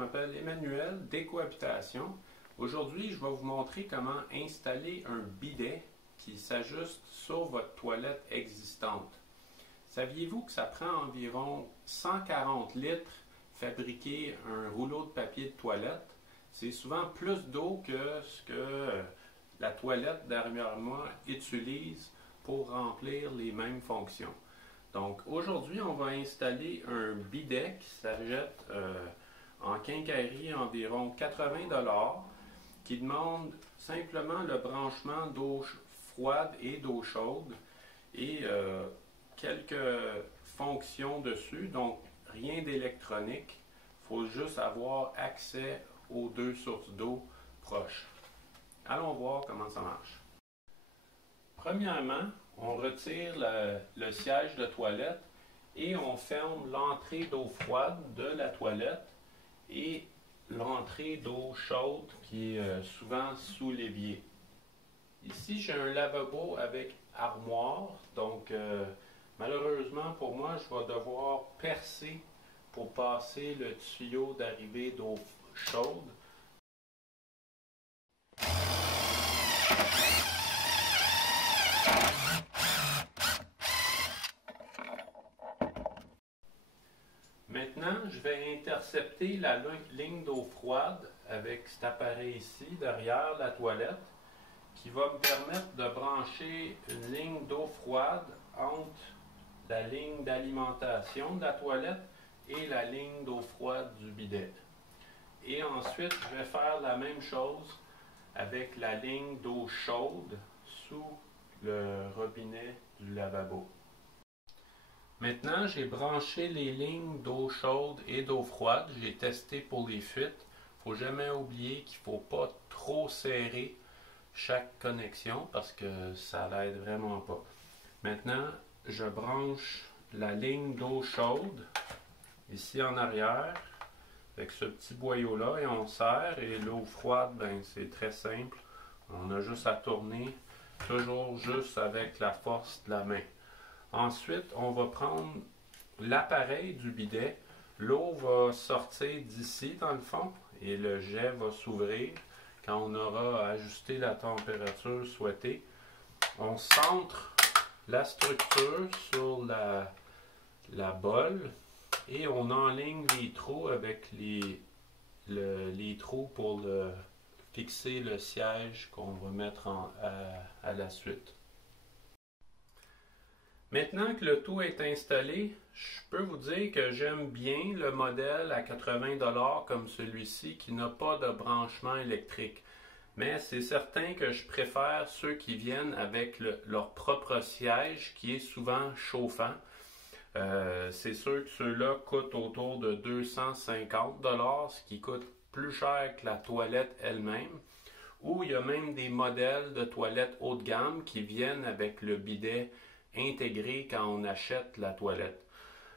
m'appelle Emmanuel d'Écohabitation. Aujourd'hui, je vais vous montrer comment installer un bidet qui s'ajuste sur votre toilette existante. Saviez-vous que ça prend environ 140 litres fabriquer un rouleau de papier de toilette? C'est souvent plus d'eau que ce que la toilette derrière moi utilise pour remplir les mêmes fonctions. Donc aujourd'hui, on va installer un bidet qui s'achète en quincaillerie environ 80 $, qui demande simplement le branchement d'eau froide et d'eau chaude et quelques fonctions dessus, donc rien d'électronique. Il faut juste avoir accès aux deux sources d'eau proches. Allons voir comment ça marche. Premièrement, on retire le siège de toilette et on ferme l'entrée d'eau froide de la toilette et l'entrée d'eau chaude qui est souvent sous l'évier. Ici, j'ai un lavabo avec armoire, donc malheureusement pour moi, je vais devoir percer pour passer le tuyau d'arrivée d'eau chaude. Maintenant, je vais intercepter la ligne d'eau froide avec cet appareil ici, derrière la toilette, qui va me permettre de brancher une ligne d'eau froide entre la ligne d'alimentation de la toilette et la ligne d'eau froide du bidet. Et ensuite, je vais faire la même chose avec la ligne d'eau chaude sous le robinet du lavabo. Maintenant, j'ai branché les lignes d'eau chaude et d'eau froide. J'ai testé pour les fuites. Il ne faut jamais oublier qu'il ne faut pas trop serrer chaque connexion parce que ça l'aide vraiment pas. Maintenant, je branche la ligne d'eau chaude ici en arrière avec ce petit boyau-là et on serre. Et l'eau froide, ben, c'est très simple. On a juste à tourner, toujours juste avec la force de la main. Ensuite, on va prendre l'appareil du bidet. L'eau va sortir d'ici dans le fond et le jet va s'ouvrir quand on aura ajusté la température souhaitée. On centre la structure sur la bolle et on enligne les trous avec les trous pour fixer le siège qu'on va mettre à la suite. Maintenant que le tout est installé, je peux vous dire que j'aime bien le modèle à 80 $ comme celui-ci qui n'a pas de branchement électrique. Mais c'est certain que je préfère ceux qui viennent avec leur propre siège qui est souvent chauffant. C'est sûr que ceux-là coûtent autour de 250 $, ce qui coûte plus cher que la toilette elle-même. Ou il y a même des modèles de toilettes haut de gamme qui viennent avec le bidet intégré quand on achète la toilette.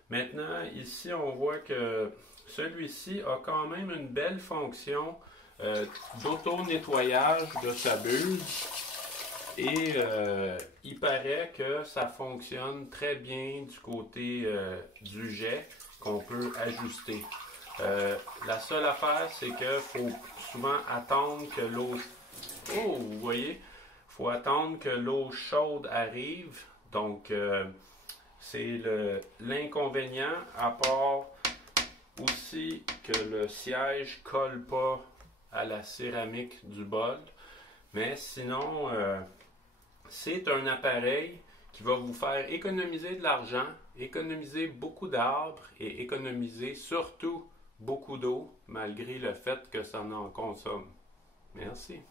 Maintenant, ici, on voit que celui-ci a quand même une belle fonction d'auto-nettoyage de sa buse et il paraît que ça fonctionne très bien du côté du jet qu'on peut ajuster. La seule affaire, c'est qu'il faut souvent attendre que l'eau... Oh, vous voyez, il faut attendre que l'eau chaude arrive. Donc, c'est l'inconvénient, à part aussi que le siège ne colle pas à la céramique du bol. Mais sinon, c'est un appareil qui va vous faire économiser de l'argent, économiser beaucoup d'arbres et économiser surtout beaucoup d'eau, malgré le fait que ça en consomme. Merci.